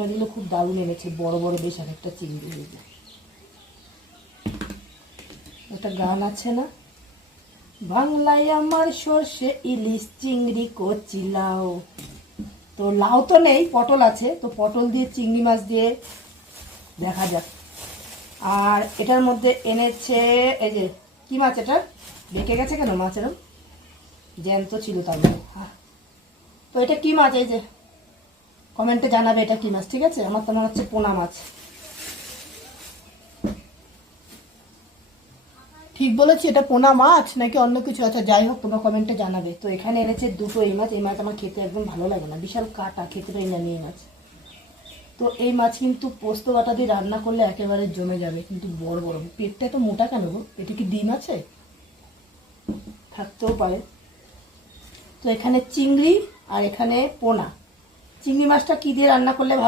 মাছগুলো খুব দারুণ এনেছে, বড় বড় বেশ অনেকটা চিংড়ি হয়েছে। একটা গান আছে না, বাংলায় আমার সর্ষে ইলিশ চিংড়ি কচি লাউ। তো লাউ তো নেই, পটল আছে, তো পটল দিয়ে চিংড়ি মাছ দিয়ে দেখা যাক। আর এটার মধ্যে এনেছে এই যে কি মাছ, এটা বেঁকে গেছে কেন মাছের, জ্যান্ত ছিল তার মধ্যে। তো এটা কি মাছ, এই যে কমেন্টে জানাবে এটা কি মাছ, ঠিক আছে? আমার তো মনে হচ্ছে পোনা মাছ। ঠিক বলেছি, এটা পোনা মাছ নাকি অন্য কিছু? আচ্ছা যাই হোক, তোমরা কমেন্টে জানাবে। তো এখানে এনেছে দুটো এই মাছ। এই মাছ আমার খেতে একদম ভালো লাগে না, বিশাল কাটা, খেতে পারি না আমি এই মাছ। তো এই মাছ কিন্তু পোস্ত বাটা দিয়ে রান্না করলে একেবারে জমে যাবে, কিন্তু বড় বড়। পেটটা তো মোটা কেন গো? এটা কি ডিম আছে? থাকতেও পারে। তো এখানে চিংড়ি আর এখানে পোনা। চিংড়ি মাছটা কি দিয়ে রান্না করলে ভালো?